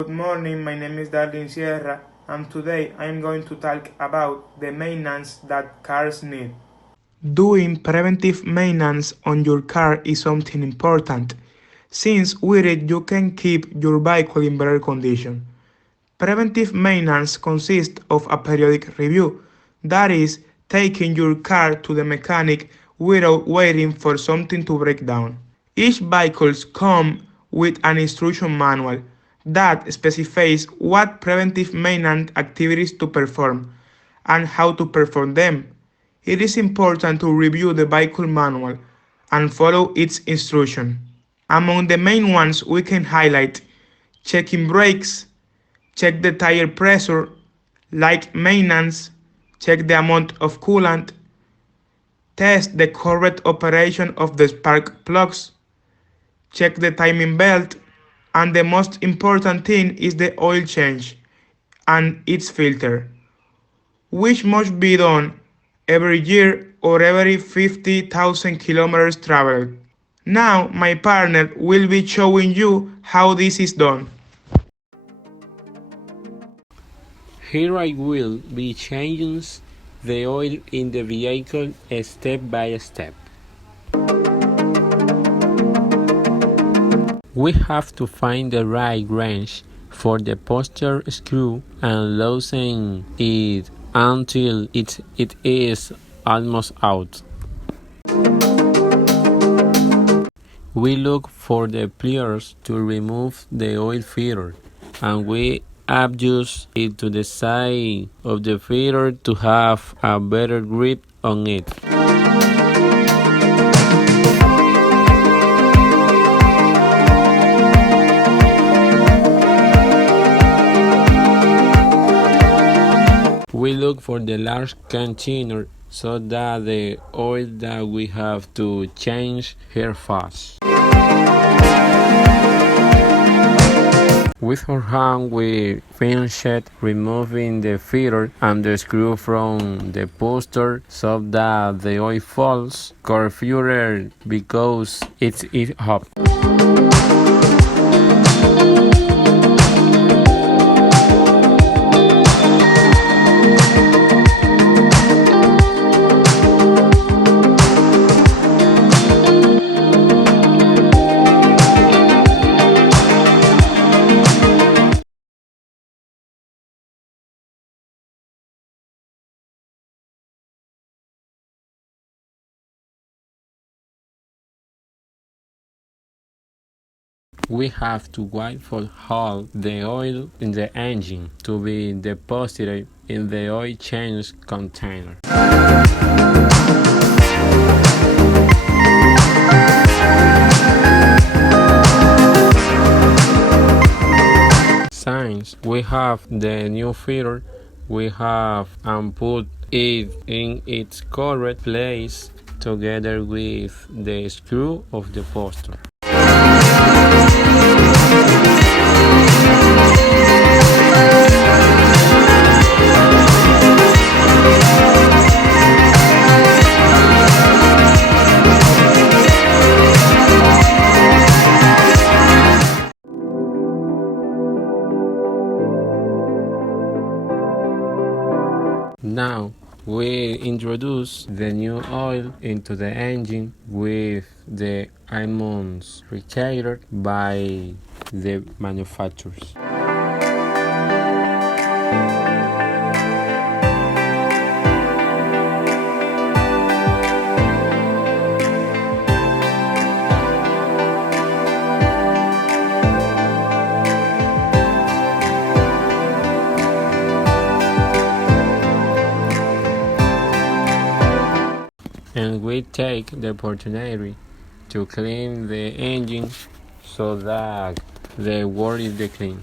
Good morning, my name is Darlin Sierra, and today I am going to talk about the maintenance that cars need. Doing preventive maintenance on your car is something important, since with it you can keep your vehicle in better condition. Preventive maintenance consists of a periodic review, that is, taking your car to the mechanic without waiting for something to break down. Each vehicle comes with an instruction manual that specifies what preventive maintenance activities to perform and how to perform them. It is important to review the vehicle manual and follow its instructions. Among the main ones we can highlight checking brakes, check the tire pressure, light maintenance, check the amount of coolant, test the correct operation of the spark plugs, check the timing belt, and the most important thing is the oil change and its filter, which must be done every year or every 50,000 kilometers traveled. Now my partner will be showing you how this is done. Here I will be changing the oil in the vehicle step by step. We have to find the right wrench for the posterior screw and loosen it until it is almost out. We look for the pliers to remove the oil filter, and we adjust it to the side of the filter to have a better grip on it. We look for the large container so that the oil that we have to change here fast. With our hand we finish removing the filter and the screw from the poster so that the oil falls carefully because it's up. We have to wait for all the oil in the engine to be deposited in the oil change container. Since we have the new filter, we have and put it in its correct place together with the screw of the poster. Now we introduce the new oil into the engine with the amounts required by the manufacturers. And we take the opportunity to clean the engine so that the world is clean.